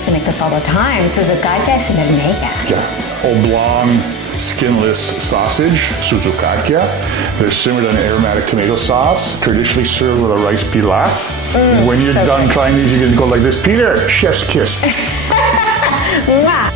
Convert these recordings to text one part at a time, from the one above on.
used to make this all the time. Soutzoukakia Smyrneika. Yeah, oblong, skinless sausage, Soutzoukakia. They're simmered in aromatic tomato sauce, traditionally served with a rice pilaf. When you're done trying these, you're gonna go like this. Peter, chef's kiss. Wow.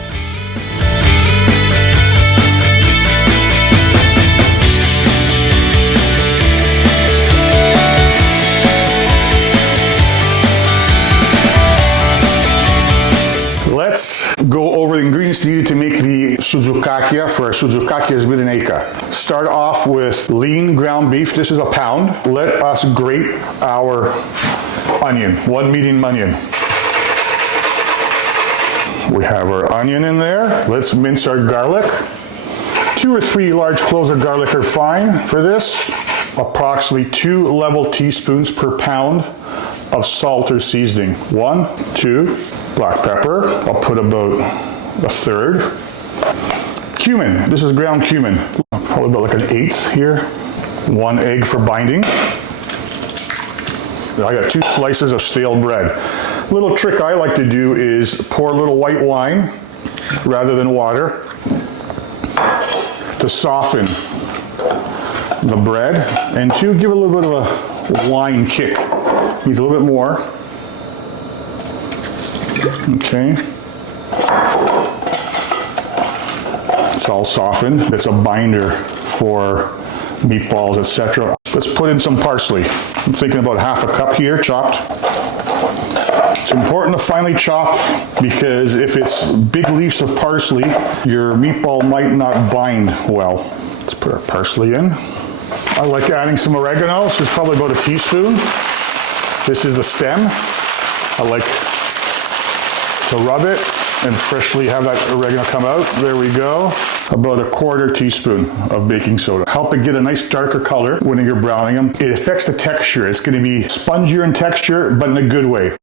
Let's go over the ingredients needed to make the Soutzoukakia for our Soutzoukakia Smyrneika. Start off with lean ground beef. This is a pound. Let us grate our onion, 1 medium onion. We have our onion in there. Let's mince our garlic. 2 or 3 large cloves of garlic are fine for this. Approximately 2 level teaspoons per pound of salt or seasoning. 1, 2, black pepper. I'll put about a third. Cumin, this is ground cumin. Probably about like an eighth here. 1 egg for binding. I got 2 slices of stale bread. Little trick I like to do is pour a little white wine rather than water to soften the bread and to give a little bit of a wine kick. Needs a little bit more. Okay. It's all softened. That's a binder for meatballs, etc. Let's put in some parsley. I'm thinking about half a cup here, chopped. It's important to finely chop because if it's big leaves of parsley, your meatball might not bind well. Let's put our parsley in. I like adding some oregano, so it's probably about a teaspoon. This is the stem. I like to rub it and freshly have that oregano come out. There we go. About a 1/4 teaspoon of baking soda. Help it get a nice darker color when you're browning them. It affects the texture. It's going to be spongier in texture, but in a good way.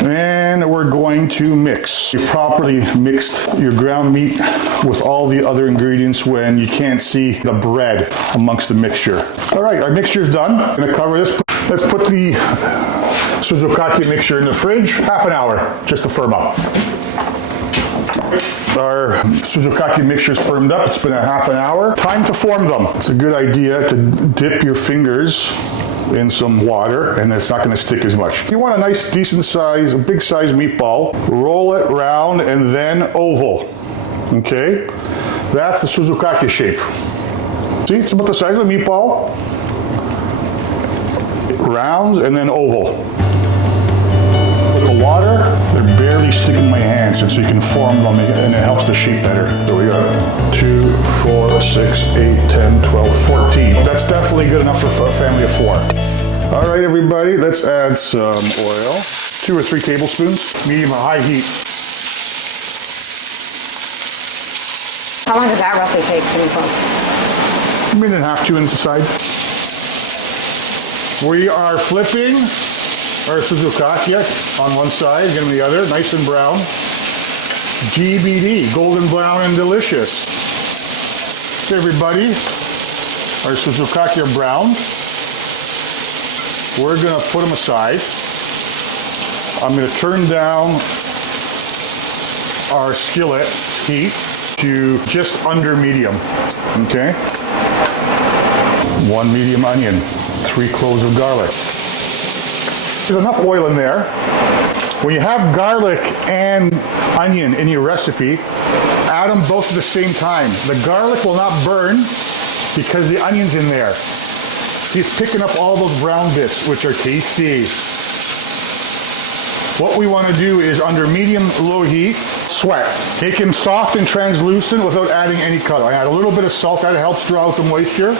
And we're going to mix. You properly mixed your ground meat with all the other ingredients when you can't see the bread amongst the mixture. All right, our mixture is done. I'm going to cover this. Let's put the Soutzoukakia mixture in the fridge, half an hour, just to firm up. Our Soutzoukakia mixture is firmed up. It's been a half an hour. Time to form them. It's a good idea to dip your fingers in some water and it's not going to stick as much. You want a nice decent size, a big size meatball. Roll it round and then oval. Okay? That's the Soutzoukakia shape. See, it's about the size of a meatball. Rounds and then oval. With the water, they're barely sticking my hands, so you can form them and it helps the shape better. So we got 2, 4, 6, 8, 10, 12, 14. That's definitely good enough for a family of 4. All right, everybody, let's add some oil. 2 or 3 tablespoons, medium or high heat. How long does that roughly take for meatballs? A minute and a half, 2 minutes aside. We are flipping our Soutzoukakia on one side, again on the other, nice and brown. GBD, golden brown and delicious. Everybody, our Soutzoukakia brown. We're gonna put them aside. I'm gonna turn down our skillet heat to just under medium, okay? 1 medium onion, 3 cloves of garlic. There's enough oil in there. When you have garlic and onion in your recipe, add them both at the same time. The garlic will not burn because the onion's in there. See, it's picking up all those brown bits, which are tasty. What we want to do is under medium-low heat, sweat. Make him soft and translucent without adding any color. I add a little bit of salt, that helps draw out the moisture.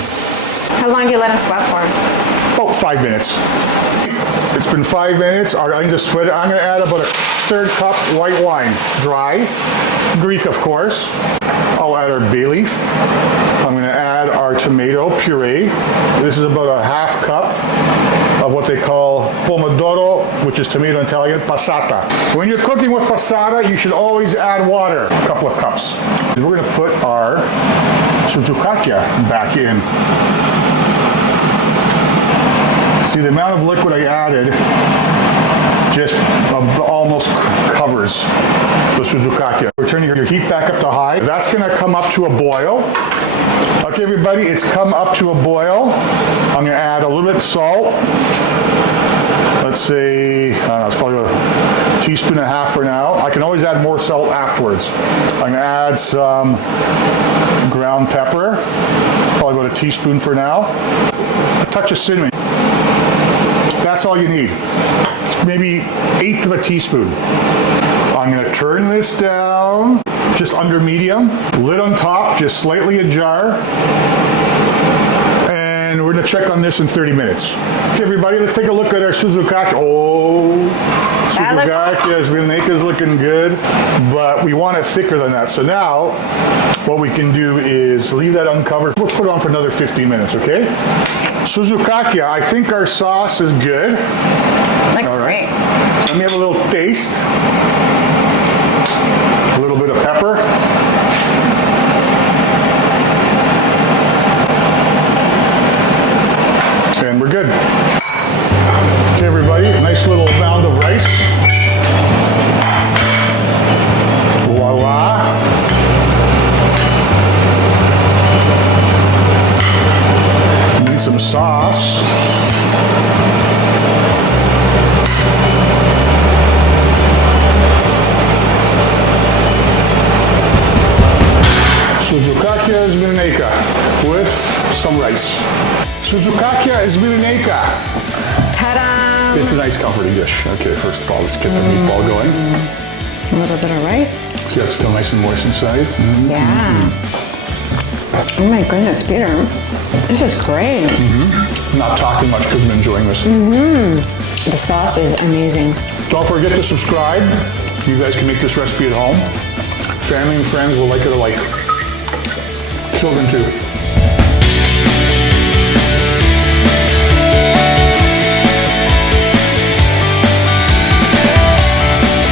How long do you let them sweat for? About 5 minutes. It's been 5 minutes, our onions are sweated. I'm going to add about a 1/3 cup white wine, dry, Greek of course. I'll add our bay leaf. I'm going to add our tomato puree. This is about a 1/2 cup of what they call pomodoro, which is tomato in Italian, passata. When you're cooking with passata, you should always add water, a couple of cups. We're going to put our Soutzoukakia back in. See, the amount of liquid I added just almost covers the Soutzoukakia. We're turning your heat back up to high. That's gonna come up to a boil. Okay, everybody, it's come up to a boil. I'm gonna add a little bit of salt. Let's say, I don't know, it's probably a teaspoon and a half for now. I can always add more salt afterwards. I'm gonna add some ground pepper. It's probably about a teaspoon for now. A touch of cinnamon. That's all you need. It's maybe 1/8 of a teaspoon. I'm gonna turn this down, just under medium. Lid on top, just slightly ajar. And we're gonna check on this in 30 minutes. Okay, everybody, let's take a look at our Soutzoukakia. Oh, Soutzoukakia Smyrneika is looking good, but we want it thicker than that. So now, what we can do is leave that uncovered. We'll put it on for another 15 minutes, okay? Soutzoukakia, I think our sauce is good. Looks great. Let me have a little taste. A little bit of pepper. And we're good. Okay, everybody, nice little mound of rice. Voila. Need some sauce. Soutzoukakia Smyrneika with some rice. Soutzoukakia Smyrneika. Ta-da! It's a nice comforting dish. Okay, first of all, let's get the meatball going. A little bit of rice. See, that's still nice and moist inside. Yeah. Oh my goodness, Peter. This is great. Not talking much because I'm enjoying this. The sauce is amazing. Don't forget to subscribe. You guys can make this recipe at home. Family and friends will like it alike. Children too.